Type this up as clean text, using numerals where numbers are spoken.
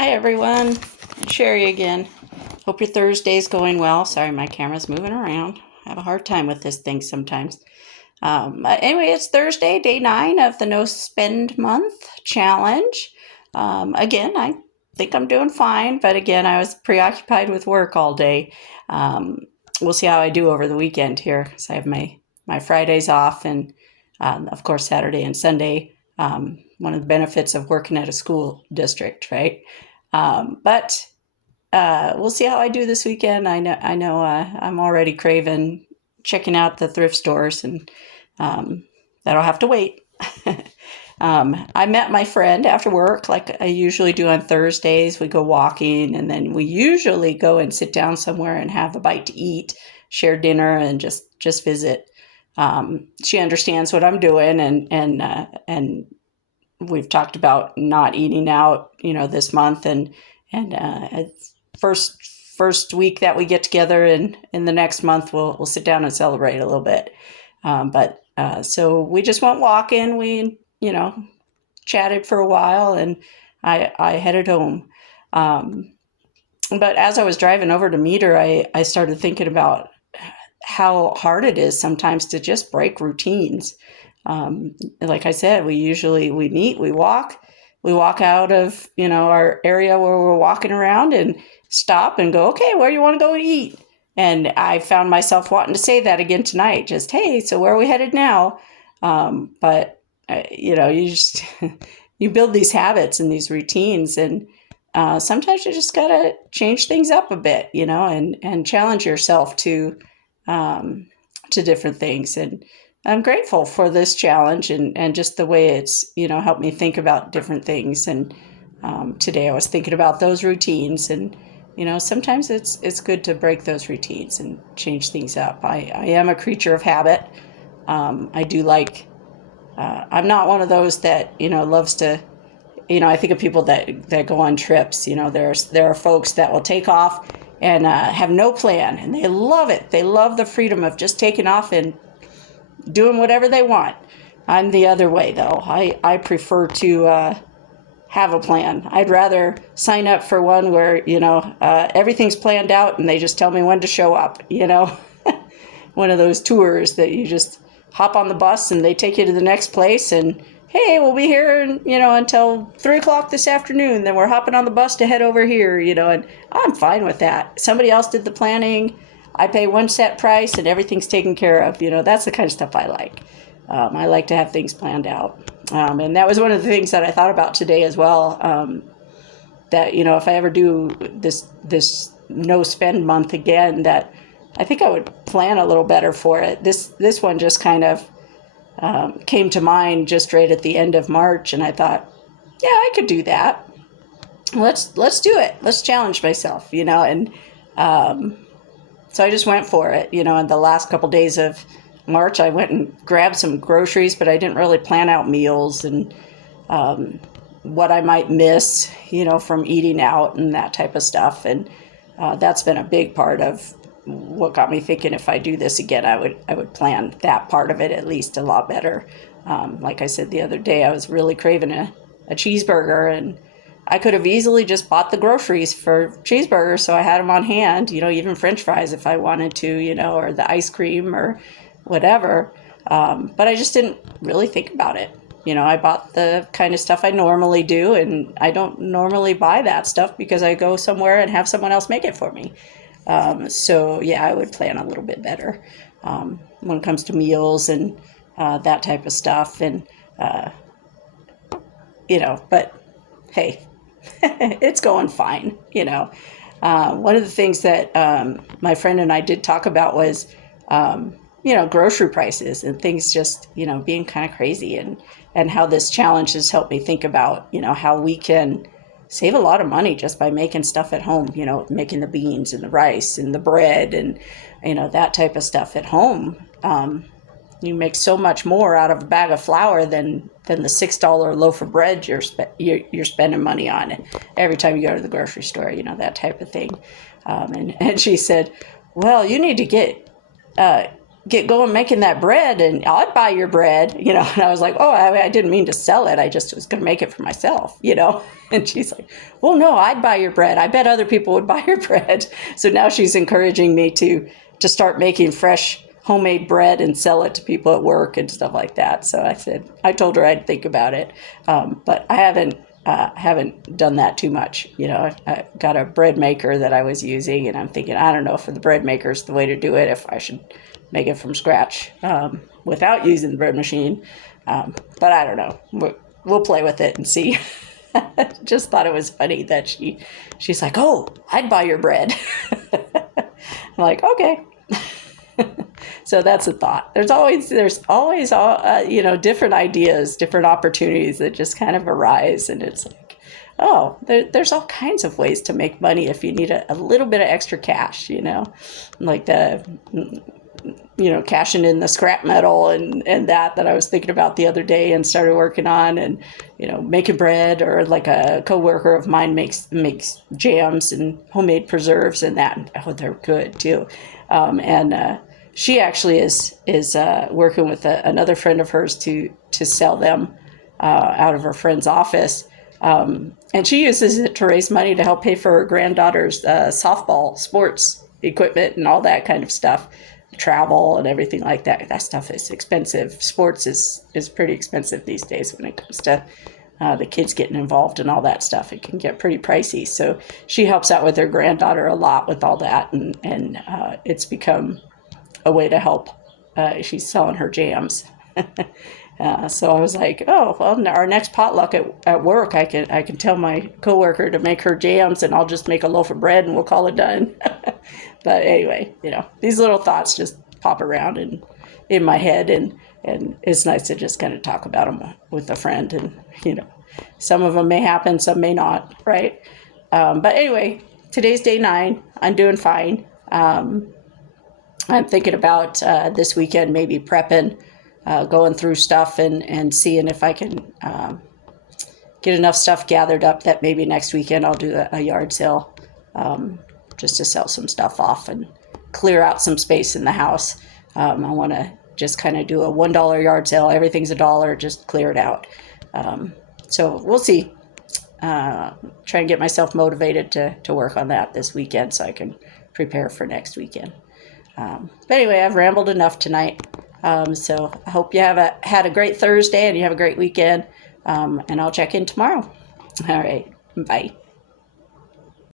Hi everyone, Sherry again. Hope your Thursday's going well. Sorry, my camera's moving around. I have a hard time with this thing sometimes. Anyway, it's Thursday, day 9 of the No Spend Month challenge. Again, I think I'm doing fine, but again, I was preoccupied with work all day. We'll see how I do over the weekend here, because I have my Fridays off, and of course Saturday and Sunday. One of the benefits of working at a school district, right? But we'll see how I do this weekend. I know I'm already craving checking out the thrift stores, and that'll have to wait. I met my friend after work, like I usually do on Thursdays. We go walking, and then we usually go and sit down somewhere and have a bite to eat, share dinner, and just visit. She understands what I'm doing, and we've talked about not eating out, this month, and first week that we get together in the next month, we'll sit down and celebrate a little bit. So we just went walking. We chatted for a while, and I headed home. But as I was driving over to meet her, I started thinking about how hard it is sometimes to just break routines. Like I said, we meet, we walk out of, our area where we're walking around and stop and go, okay, where do you want to go eat? And I found myself wanting to say that again tonight, just, hey, so where are we headed now? You just, you build these habits and these routines, and sometimes you just got to change things up a bit, and challenge yourself to different things. And I'm grateful for this challenge and just the way it's, helped me think about different things. And today I was thinking about those routines, and, sometimes it's good to break those routines and change things up. I am a creature of habit. I do like, I'm not one of those that, loves to, I think of people that go on trips. There are folks that will take off and have no plan, and they love it. They love the freedom of just taking off and doing whatever they want. I'm the other way, though. I prefer to have a plan. I'd rather sign up for one where, everything's planned out and they just tell me when to show up, one of those tours that you just hop on the bus and they take you to the next place, and hey, we'll be here, until 3 o'clock this afternoon. Then we're hopping on the bus to head over here, and I'm fine with that. Somebody else did the planning. I pay one set price and everything's taken care of. That's the kind of stuff I like. I like to have things planned out. And that was one of the things that I thought about today as well. That, if I ever do this no spend month again, that I think I would plan a little better for it. This one just kind of came to mind just right at the end of March, and I thought, yeah, I could do that. Let's do it. Let's challenge myself, and so I just went for it. In the last couple days of March, I went and grabbed some groceries, but I didn't really plan out meals and what I might miss, from eating out and that type of stuff. And that's been a big part of what got me thinking, if I do this again, I would plan that part of it at least a lot better. Like I said the other day, I was really craving a cheeseburger, and I could have easily just bought the groceries for cheeseburgers, so I had them on hand, even French fries if I wanted to, or the ice cream or whatever. But I just didn't really think about it. I bought the kind of stuff I normally do, and I don't normally buy that stuff because I go somewhere and have someone else make it for me. So yeah, I would plan a little bit better when it comes to meals and that type of stuff. And, but hey, it's going fine. One of the things that my friend and I did talk about was, grocery prices and things just, being kind of crazy, and how this challenge has helped me think about, how we can save a lot of money just by making stuff at home, making the beans and the rice and the bread and, that type of stuff at home. You make so much more out of a bag of flour than the $6 loaf of bread you're spending money on every time you go to the grocery store, that type of thing. And she said, well, you need to get get going making that bread and I'd buy your bread, you know. And I was like, oh, I didn't mean to sell it. I just was going to make it for myself, you know. And she's like, well, no, I'd buy your bread. I bet other people would buy your bread. So now she's encouraging me to start making fresh homemade bread and sell it to people at work and stuff like that. So I told her I'd think about it. But I haven't done that too much. You know, I got a bread maker that I was using, and I'm thinking, I don't know if the bread maker is the way to do it, if I should make it from scratch without using the bread machine. But I don't know. We'll play with it and see. Just thought it was funny that she's like, oh, I'd buy your bread. I'm like, okay. So that's a thought. There's always you know, different ideas, different opportunities that just kind of arise, and it's like, oh, there's all kinds of ways to make money if you need a little bit of extra cash, you know, like cashing in the scrap metal and that I was thinking about the other day and started working on, and, you know, making bread, or like a coworker of mine makes jams and homemade preserves and that. Oh, they're good too. She actually is working with another friend of hers to sell them out of her friend's office. And she uses it to raise money to help pay for her granddaughter's softball sports equipment and all that kind of stuff, travel and everything like that. That stuff is expensive. Sports is pretty expensive these days when it comes to the kids getting involved and all that stuff. It can get pretty pricey. So she helps out with her granddaughter a lot with all that, and it's become a way to help. She's selling her jams. So I was like, oh, well, our next potluck at work, I can tell my coworker to make her jams, and I'll just make a loaf of bread and we'll call it done. But anyway, you know, these little thoughts just pop around in my head, and it's nice to just kind of talk about them with a friend. And, you know, some of them may happen, some may not, right? But anyway, today's day 9. I'm doing fine. I'm thinking about this weekend maybe prepping, going through stuff and seeing if I can get enough stuff gathered up that maybe next weekend I'll do a yard sale, just to sell some stuff off and clear out some space in the house. I want to just kind of do a $1 yard sale. Everything's $1, just clear it out. So we'll see. Try and get myself motivated to work on that this weekend so I can prepare for next weekend. But anyway, I've rambled enough tonight. So I hope you had a great Thursday and you have a great weekend. And I'll check in tomorrow. All right. Bye.